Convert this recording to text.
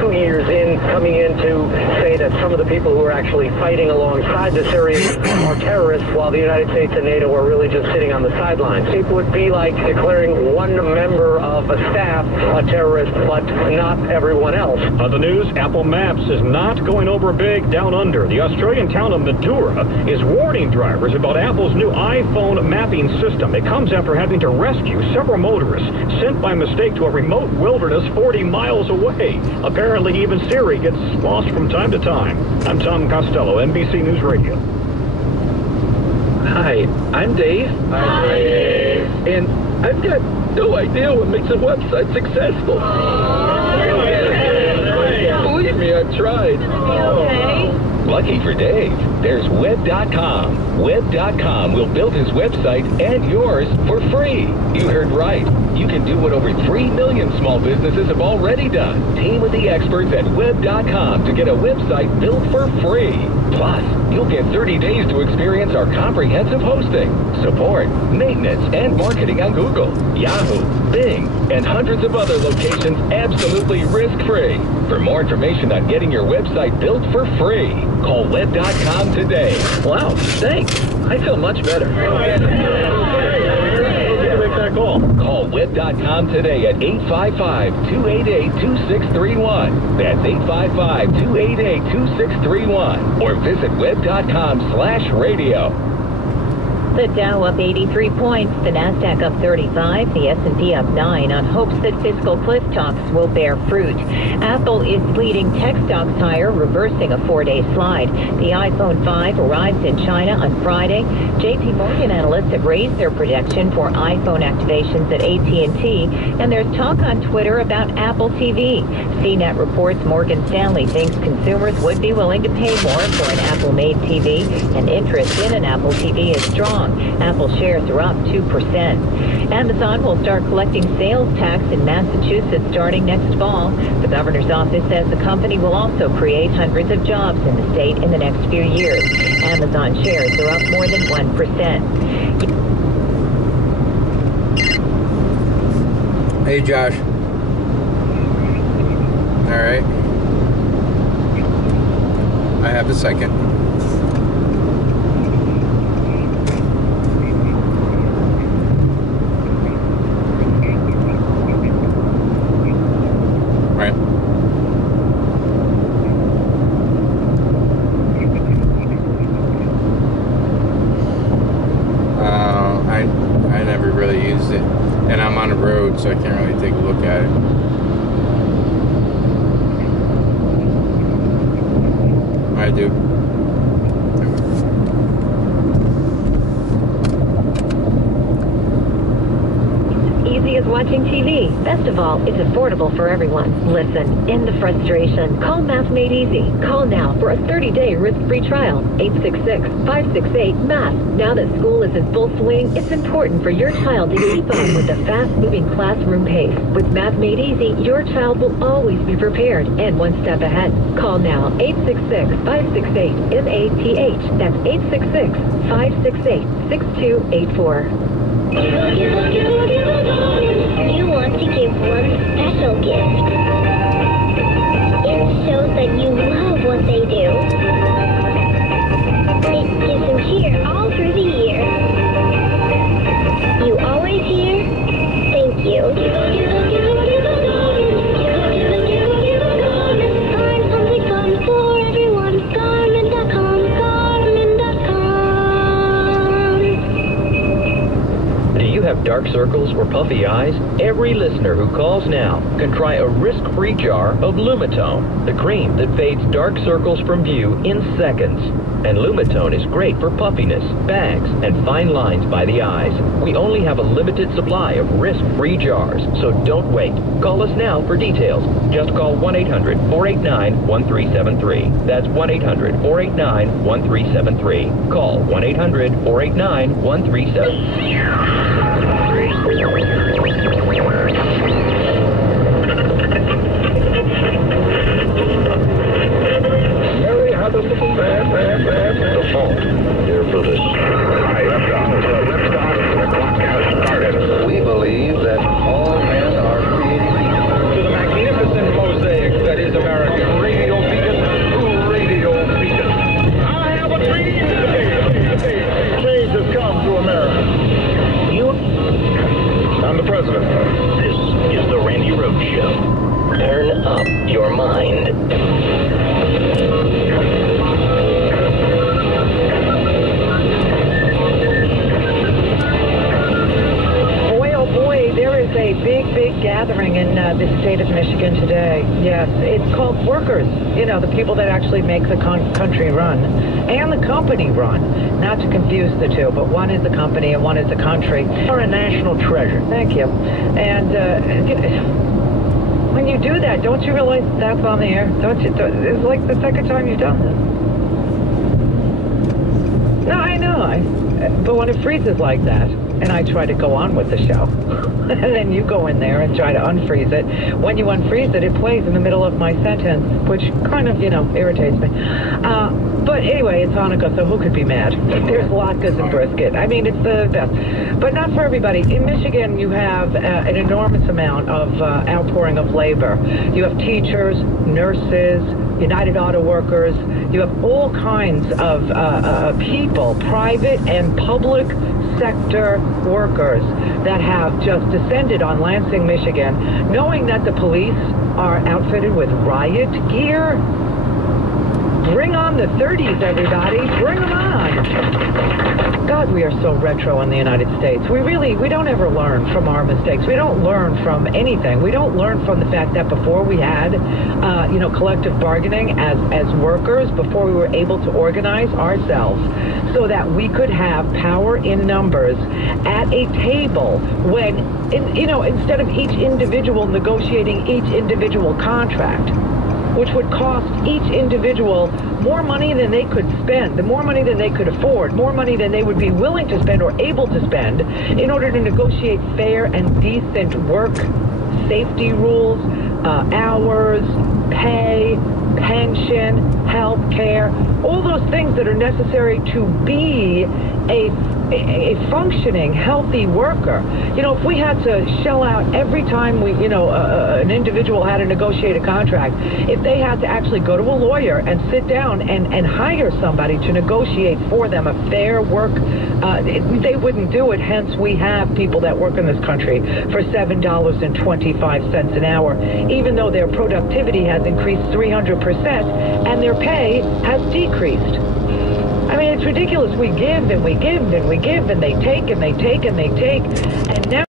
2 years in, coming in to say that some of the people who are actually fighting alongside the Syrians are terrorists, while the United States and NATO are really just sitting on the sidelines. It would be like declaring one member of a staff a terrorist, but not everyone else. The news, Apple Maps is not going over big down under. The Australian town of Madura is warning drivers about Apple's new iPhone mapping system. It comes after having to rescue several motorists sent by mistake to a remote wilderness 40 miles away. Apparently, even Siri gets lost from time to time. I'm Tom Costello, NBC News Radio. Hi, I'm Dave. Hi, Dave. And I've got no idea what makes a website successful. Believe me, I've tried. Okay. Lucky for Dave, there's Web.com. Web.com will build his website and yours for free. You heard right. You can do what over 3 million small businesses have already done. Team with the experts at Web.com to get a website built for free. Plus, you'll get 30 days to experience our comprehensive hosting, support, maintenance, and marketing on Google, Yahoo, Bing, and hundreds of other locations absolutely risk-free. For more information on getting your website built for free, call Web.com today. Wow, thanks. I feel much better. Call Web.com today at 855-288-2631. That's 855-288-2631. Or visit Web.com/radio. The Dow up 83 points, the Nasdaq up 35, the S&P up 9 on hopes that fiscal cliff talks will bear fruit. Apple is leading tech stocks higher, reversing a 4-day slide. The iPhone 5 arrives in China on Friday. J.P. Morgan analysts have raised their projection for iPhone activations at AT&T, and there's talk on Twitter about Apple TV. CNET reports Morgan Stanley thinks consumers would be willing to pay more for an Apple-made TV, and interest in an Apple TV is strong. Apple shares are up 2%. Amazon will start collecting sales tax in Massachusetts starting next fall. The governor's office says the company will also create hundreds of jobs in the state in the next few years. Amazon shares are up more than 1%. Hey, Josh. All right. I have a second. I never really used it, and I'm on the road, so I can't really take a look at it. I do. Easy as watching TV. Best of all, it's affordable for everyone. Listen, end the frustration. Call Math Made Easy. Call now for a 30-day risk-free trial. 866-568-MATH. Now that school is in full swing, it's important for your child to keep up with the fast-moving classroom pace. With Math Made Easy, your child will always be prepared and one step ahead. Call now, 866-568-MATH. That's 866-568-6284. You want to give one special gift. It shows that you love what they do. It gives them cheer all through the year. You always hear, thank you. Find something fun for everyone. Garmin.com, Garmin.com. Do you have dark circles or puffy eyes? Every listener who calls now can try a risk-free jar of Lumitone, the cream that fades dark circles from view in seconds. And Lumitone is great for puffiness, bags, and fine lines by the eyes. We only have a limited supply of risk-free jars, so don't wait. Call us now for details. Just call 1-800-489-1373. That's 1-800-489-1373. Call 1-800-489-1373. Mary had a little man. The phone. Here for this. We believe that all men are created equal. To the magnificent mosaic that is America. up your mind. A big gathering in the state of Michigan today. Yes, it's called workers. You know, the people that actually make the country run and the company run. Not to confuse the two, but one is a company and one is a country. You're a national treasure. Thank you. And when you do that, don't you realize that's on the air? Don't you? It's like the second time you've done this. No, I know. But when it freezes like that, and I try to go on with the show, and then you go in there and try to unfreeze it. When you unfreeze it, it plays in the middle of my sentence, which kind of, irritates me. But anyway, it's Hanukkah, so who could be mad? There's latkes and brisket. I mean, it's the best. But not for everybody. In Michigan, you have an enormous amount of outpouring of labor. You have teachers, nurses, United Auto Workers. You have all kinds of people, private and public sector workers that have just descended on Lansing, Michigan, knowing that the police are outfitted with riot gear. Bring on the 30s, everybody. Bring them on. God, we are so retro in the United States. We don't ever learn from our mistakes. We don't learn from anything. We don't learn from the fact that before we had, collective bargaining as workers, before we were able to organize ourselves so that we could have power in numbers at a table when, instead of each individual negotiating each individual contract, which would cost each individual more money than they could spend, more money than they could afford, more money than they would be willing to spend or able to spend in order to negotiate fair and decent work, safety rules, hours, pay, pension, health care, all those things that are necessary to be a functioning, healthy worker. If we had to shell out every time an individual had to negotiate a contract, if they had to actually go to a lawyer and sit down and hire somebody to negotiate for them a fair work, they wouldn't do it. Hence, we have people that work in this country for $7.25 an hour, even though their productivity has increased 300% and their pay has decreased. I mean, it's ridiculous. We give and we give and we give, and they take and they take and they take, and now